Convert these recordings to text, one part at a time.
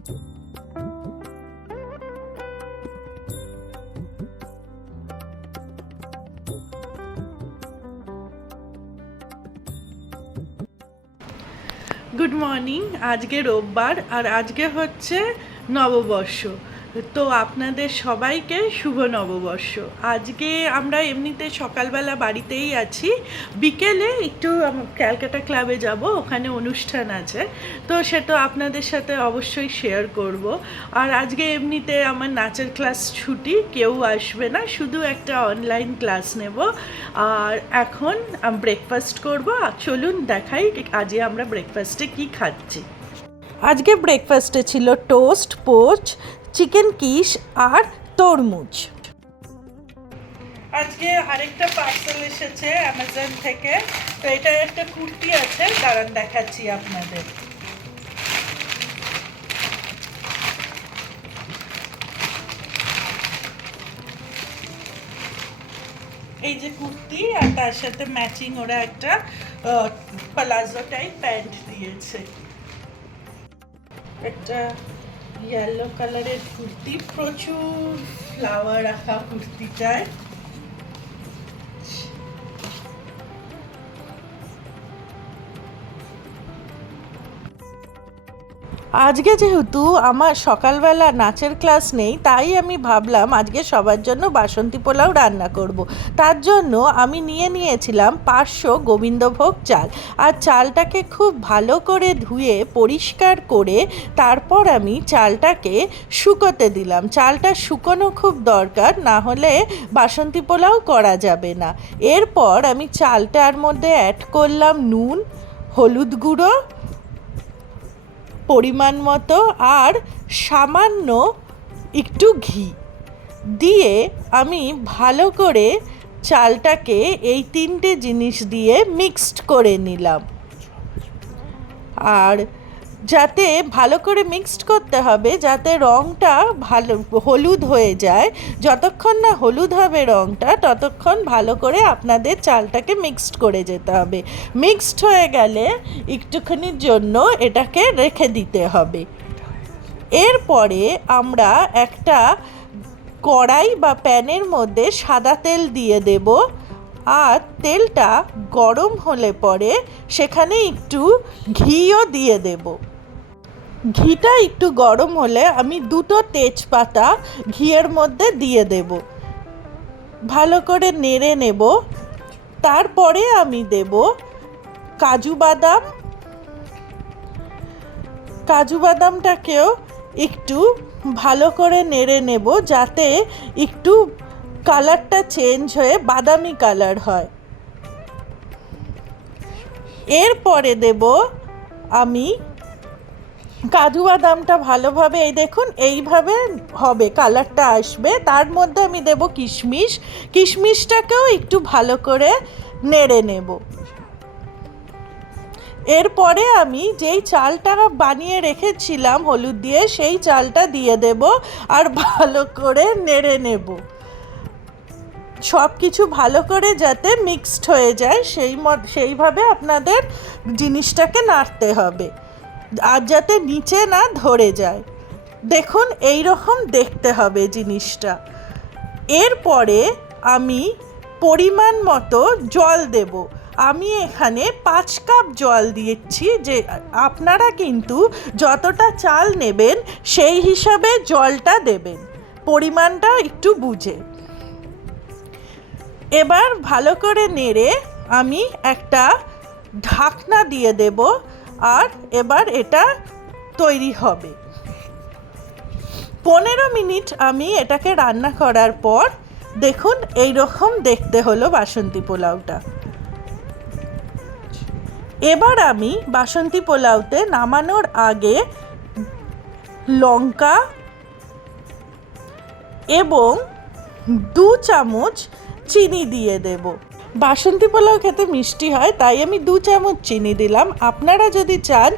Good morning. আজকে রোববার আর আজকে হচ্ছে নববর্ষ। তো আপনাদের সবাইকে শুভ নববর্ষ। আজকে আমরা এমনিতে সকালবেলা বাড়িতেই আছি, বিকেলে একটু ক্যালকাটা ক্লাবে যাব, ওখানে অনুষ্ঠান আছে, তো সেটা আপনাদের সাথে অবশ্যই শেয়ার করব। আর আজকে এমনিতে আমার নাচের ক্লাস ছুটি, কেউ আসবে না, শুধু একটা অনলাইন ক্লাস নেব। আর এখন ব্রেকফাস্ট করব। চলুন দেখাই আজকে আমরা ব্রেকফাস্টে কি খাচ্ছি। আজকে ব্রেকফাস্টে ছিল টোস্ট, পোচ, চিকেন কিশ আর তরমুজ। আজকে আরেকটা পার্সেল এসেছে অ্যামাজন থেকে, তো এটা একটা কুর্তি আছে, দাঁড়ান দেখাচ্ছি আপনাদের। এই যে কুর্তি, আর তার সাথে ম্যাচিং ওরা একটা প্লাজো টাইপ প্যান্ট দিয়েছে। একটা ইয়েলো কালারের কুর্তি, প্রচুর ফ্লাওয়ার রাখা কুর্তিটায়। আজকে যেহেতু আমার সকালবেলা নাচের ক্লাস নেই, তাই আমি ভাবলাম আজকে সবার জন্য বাসন্তী পোলাও রান্না করব। তার জন্য আমি নিয়েছিলাম 500 গোবিন্দভোগ চাল। আর চালটাকে খুব ভালো করে ধুয়ে পরিষ্কার করে তারপর আমি চালটাকে শুকোতে দিলাম। চালটা শুকোনো খুব দরকার, না হলে বাসন্তী পোলাও করা যাবে না। এরপর আমি চালটার মধ্যে অ্যাড করলাম নুন, হলুদ গুঁড়ো পরিমাণ মতো আর সামান্য একটু ঘি দিয়ে আমি ভালো করে চালটাকে এই 3টে জিনিস দিয়ে মিক্সড করে নিলাম। আর যাতে ভালো করে মিক্সড করতে হবে, যাতে রঙটা ভালো হলুদ হয়ে যায়। যতক্ষণ না হলুদ হবে রঙটা, ততক্ষণ ভালো করে আপনাদের চালটাকে মিক্সড করে যেতে হবে। মিক্সড হয়ে গেলে একটুখানির জন্য এটাকে রেখে দিতে হবে। এরপরে আমরা একটা কড়াই বা প্যানের মধ্যে সাদা তেল দিয়ে দেব। আর তেলটা গরম হলে পরে সেখানে একটু ঘিও দিয়ে দেব। ঘিটা একটু গরম হলে আমি 2টো তেজপাতা ঘিয়ের মধ্যে দিয়ে দেব, ভালো করে নেড়ে নেব। তারপরে আমি দেব কাজু বাদাম। কাজু বাদামটাকেও একটু ভালো করে নেড়ে নেব, যাতে একটু কালারটা চেঞ্জ হয়ে বাদামি কালার হয়। এরপরে দেব আমি কাজু বাদামটা ভালোভাবে, এই দেখুন এইভাবে হবে, কালারটা আসবে। তার মধ্যে আমি দেব কিশমিশ। কিশমিশটাকেও একটু ভালো করে নেড়ে নেব। এরপরে আমি যেই চালটা বানিয়ে রেখেছিলাম হলুদ দিয়ে, সেই চালটা দিয়ে দেব আর ভালো করে নেড়ে নেব। সব কিছু ভালো করে যাতে মিক্সড হয়ে যায় সেইভাবে আপনাদের জিনিসটাকে নাড়তে হবে, আর যাতে নিচে না ধরে যায়। দেখুন এই রকম দেখতে হবে জিনিসটা। এরপরে আমি পরিমাণ মতো জল দেব। আমি এখানে 5 কাপ জল দিয়েছি, যে আপনারা কিন্তু যতটা চাল নেবেন সেই হিসাবে জলটা দেবেন, পরিমাণটা একটু বুঝে। এবার ভালো করে নেড়ে আমি একটা ঢাকনা দিয়ে দেব, আর এবার এটা তৈরি হবে। 15 মিনিট আমি এটাকে রান্না করার পর দেখুন এই রকম দেখতে হলো বাসন্তী পোলাওটা। এবার আমি বাসন্তী পোলাওতে নামানোর আগে লঙ্কা এবং 2 চামচ চিনি দিয়ে দেব। বাসন্তী পোলাও খেতে মিষ্টি হয়, তাই আমি 2 চামচ চিনি দিলাম। আপনারা যদি চান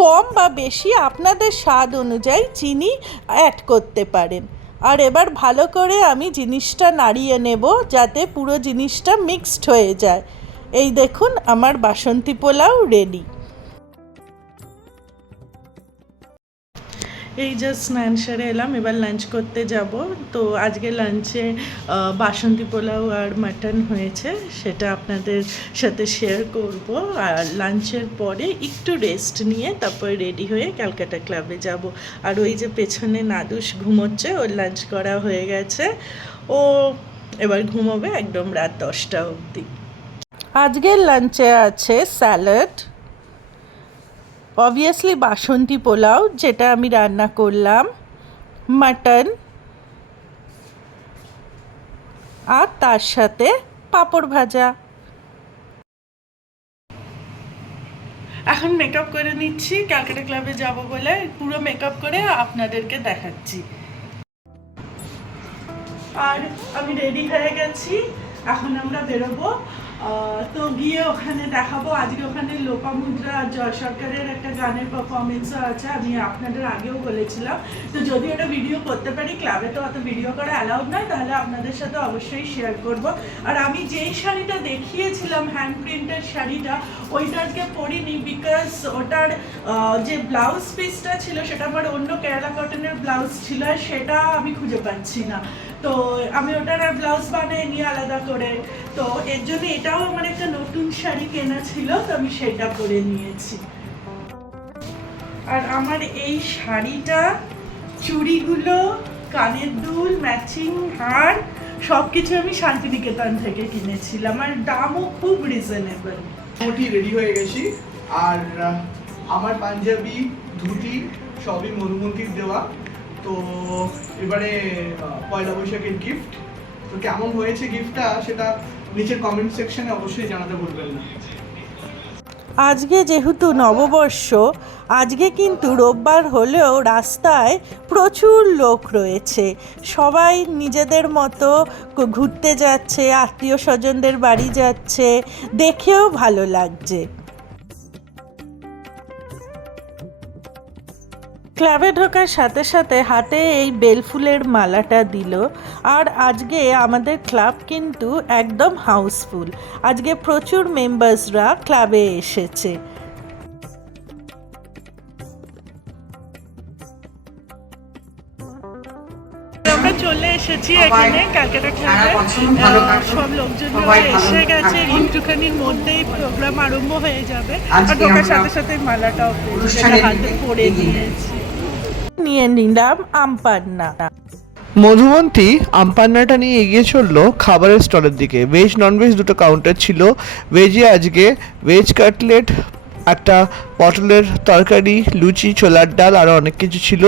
কম বা বেশি আপনাদের স্বাদ অনুযায়ী চিনি অ্যাড করতে পারেন। আর এবার ভালো করে আমি জিনিসটা নাড়িয়ে নেব, যাতে পুরো জিনিসটা মিক্সড হয়ে যায়। এই দেখুন আমার বাসন্তী পোলাও রেডি। এই জাস্ট স্নান সেরে এলাম, এবার লাঞ্চ করতে যাব। তো আজকে লাঞ্চে বাসন্তী পোলাও আর মাটন হয়েছে, সেটা আপনাদের সাথে শেয়ার করব। আর লাঞ্চের পরে একটু রেস্ট নিয়ে তারপরে রেডি হয়ে ক্যালকাটা ক্লাবে যাব। আর ওই যে পেছনে নাদুস ঘুমোচ্ছে, ওর লাঞ্চ করা হয়ে গেছে, ও এবার ঘুমোবে একদম রাত 10টা অবধি। আজকের লাঞ্চে আছে স্যালাড, অবভিয়াসলি বাসন্তী পোলাও যেটা আমি রান্না করলাম, মাটন, আর তার সাথে পাঁপড় ভাজা। এখন মেকআপ করে নিচ্ছি, ক্যালকাটা ক্লাবে যাব বলে পুরো মেকআপ করে আপনাদেরকে দেখাচ্ছি। আর আমি রেডি হয়ে গেছি, এখন আমরা বেরোবো। তো গিয়ে ওখানে দেখাবো। আজকে ওখানে লোপামুদ্রা আর জয় সরকারের একটা গানের পারফরমেন্সও আছে, আমি আপনাদের আগেও বলেছিলাম। তো যদি ওটা ভিডিও করতে পারি, ক্লাবে তো অত ভিডিও করা অ্যালাউড নয়, তাহলে আপনাদের সাথে অবশ্যই শেয়ার করব। আর আমি যেই শাড়িটা দেখিয়েছিলাম হ্যান্ড প্রিন্টের শাড়িটা, ওইটা আজকে পরিনি, বিকজ ওটার যে ব্লাউজ পিসটা ছিল সেটা আমার অন্য কেরালা কটনের ব্লাউজ ছিল, আর সেটা আমি খুঁজে পাচ্ছি না। তো আমি ওটার আর ব্লাউজ বানিয়ে নিয়ে আলাদা করে, তো এর জন্য এটাও আমার একটা নতুন শাড়ি কেনা ছিল, তো আমি সেটা পরে নিয়েছি। আর আমার এই শাড়িটা, চুড়িগুলো, কানের দুল, ম্যাচিং হার সব কিছু আমি শান্তিনিকেতন থেকে কিনেছিলাম, আর দামও খুব রিজনেবল। মোটামুটি রেডি হয়ে গেছি, আর আমার পাঞ্জাবি, ধুতি সবই মধুমন্তির দেওয়া। তো এবারে পয়লা বৈশাখের গিফট, তো কেমন হয়েছে গিফটটা সেটা নিচের কমেন্ট সেকশনে অবশ্যই জানাতে ভুলবেন না। আজকে যেহেতু নববর্ষ, আজকে কিন্তু রোববার হলেও রাস্তায় প্রচুর লোক রয়েছে, সবাই নিজেদের মতো ঘুরতে যাচ্ছে, আত্মীয় স্বজনদের বাড়ি যাচ্ছে, দেখেও ভালো লাগছে। ক্লাবে ঢোকার সাথে সাথে হাতে এই বেলফুলের মালাটা দিল। আর আজকে আমাদের ক্লাব কিন্তু একদম হাউসফুল, আজকে প্রচুর মেম্বার্সরা ক্লাবে এসেছে। আমরা চলে এসেছি এখানে ক্যালকাটা ক্লাবে, সব লোকজন এসে গেছে, একটুখানির মধ্যেই প্রোগ্রাম আরম্ভ হয়ে যাবে। আর ঢোকার সাথে সাথে মালাটাও হাতে পরে নিয়েছি, নিয়ে নিলাম আমপান্না। মধুমন্তী আমপান্নাটা নিয়ে এগিয়ে চললো খাবারের স্টলের দিকে। ভেজ ননভেজ দুটো কাউন্টার ছিল। ভেজে আজকে ভেজ কাটলেট, একটা পটলের তরকারি, লুচি, ছোলার ডাল, আরও অনেক কিছু ছিল।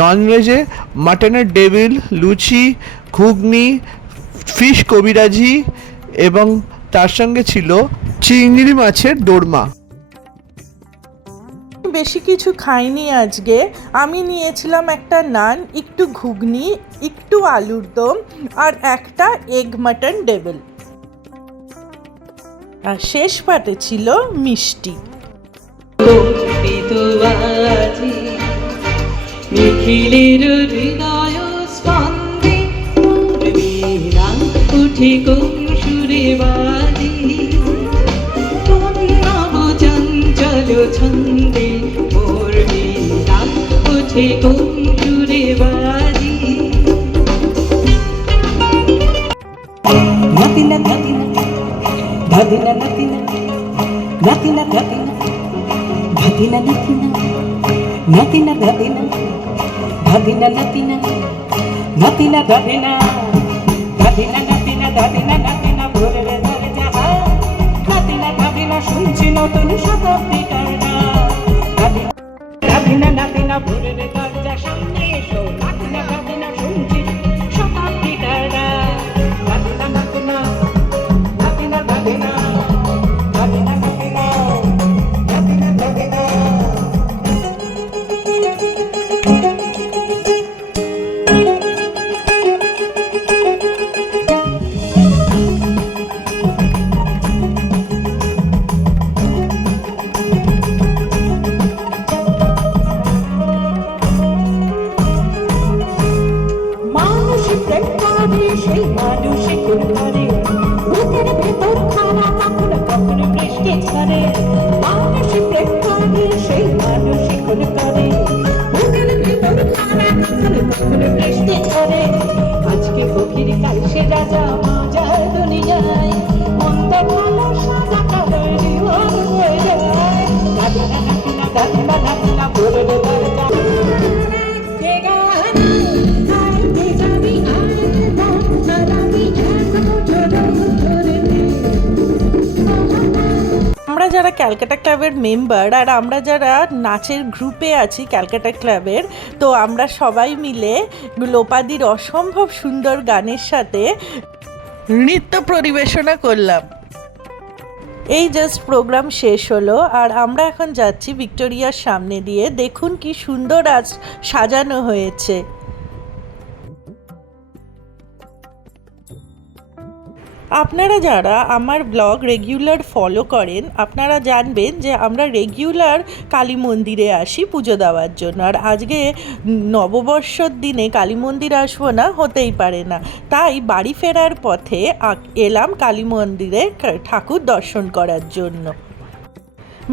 ননভেজে মাটনের ডেভিল, লুচি, ঘুগনি, ফিশ কবিরাজি এবং তার সঙ্গে ছিল চিংড়ি মাছের দোরমা। বেশি কিছু খাইনি আজকে, আমি নিয়েছিলাম একটা নান, একটু ঘুগনি, একটু আলুর দম, আর একটা এগ মাটন ডেভিল, আর শেষ পাতে ছিল মিষ্টি। নিখিলের হৃদয় স্পন্দে উঠে কোন সুরে বাজি, কোন নব চঞ্চল ছন্দে মোর বিনা উঠে কোন সুরে বাজি। নাতিনা নাতিনা নাতিনা নাতিনা নাতিনা নাতিনা নাতিনা নাতিনা নাতিনা নাতিনা নাতিনা নাতিনা নাতিনা নাতিনা নাতিনা নাতিনা নাতিনা নাতিনা ভোরের ধরে যাহা নাতিনা নাতিনা শুনছি নতুন শতাব্দীটার নাতিনা নাতিনা ভোরের দরজা সামনে এসো নাতিনা নাতিনা শুনছি শতাব্দীটার নাতিনা নাতিনা নাতিনা নাতিনা নাতিনা নাতিনা নাতিনা নাতিনা। নাতিনা নাতিনা ভোরের দরজা আমরা যারা ক্যালকাটা ক্লাবের মেম্বার আর আমরা যারা নাচের গ্রুপে আছি ক্যালকাটা ক্লাবের, তো আমরা সবাই মিলে লোপাদির অসম্ভব সুন্দর গানের সাথে নৃত্য পরিবেশনা করলাম। এই জাস্ট প্রোগ্রাম শেষ হলো আর আমরা এখন যাচ্ছি ভিক্টোরিয়ার সামনে দিয়ে। দেখুন কি সুন্দর আজ সাজানো হয়েছে। আপনারা যারা আমার ব্লগ রেগুলার ফলো করেন আপনারা জানবেন যে আমরা রেগুলার কালী মন্দিরে আসি পুজো দেওয়ার জন্য। আর আজকে নববর্ষর দিনে কালী মন্দির আসবো না, হতেই পারে না। তাই বাড়ি ফেরার পথে এলাম কালী মন্দিরে ঠাকুর দর্শন করার জন্য।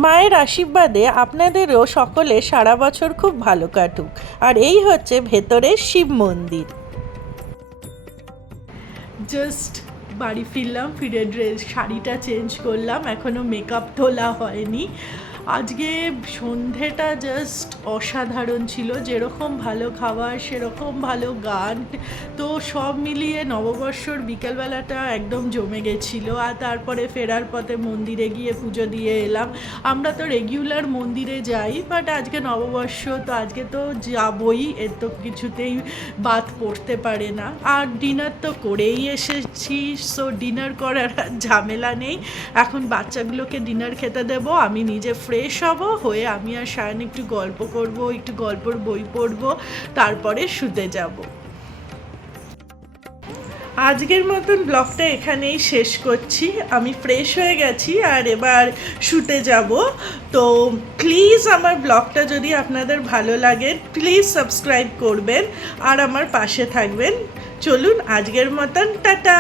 মায়ের আশীর্বাদে আপনাদেরও সকলে সারা বছর খুব ভালো কাটুক। আর এই হচ্ছে ভেতরের শিব মন্দির। জাস্ট বাড়ি ফিরলাম, ফিরে শাড়িটা চেঞ্জ করলাম, এখনও মেকআপ তোলা হয়নি। আজকে সন্ধেটা জাস্ট অসাধারণ ছিল, যেরকম ভালো খাবার সেরকম ভালো গান, তো সব মিলিয়ে নববর্ষর বিকেলবেলাটা একদম জমে গেছিলো। আর তারপরে ফেরার পথে মন্দিরে গিয়ে পুজো দিয়ে এলাম। আমরা তো রেগুলার মন্দিরে যাই, বাট আজকে নববর্ষ তো আজকে তো যাবই, এর তো কিছুতেই বাদ পড়তে পারে না। আর ডিনার তো করেই এসেছি, সো ডিনার করার আর ঝামেলা নেই। এখন বাচ্চাগুলোকে ডিনার খেতে দেবো, আমি নিজে ফ্রেশ হয়ে আমি আর সায়ন একটু গল্প করব, একটু গল্পর বই পড়ব, তারপরে শুতে যাব। আজকের মতন ব্লগটা এখানেই শেষ করছি। আমি ফ্রেশ হয়ে গেছি আর এবার শুতে যাব। তো প্লিজ আমার ব্লগটা যদি আপনাদের ভালো লাগে প্লিজ সাবস্ক্রাইব করবেন আর আমার পাশে থাকবেন। চলুন আজকের মতন টাটা।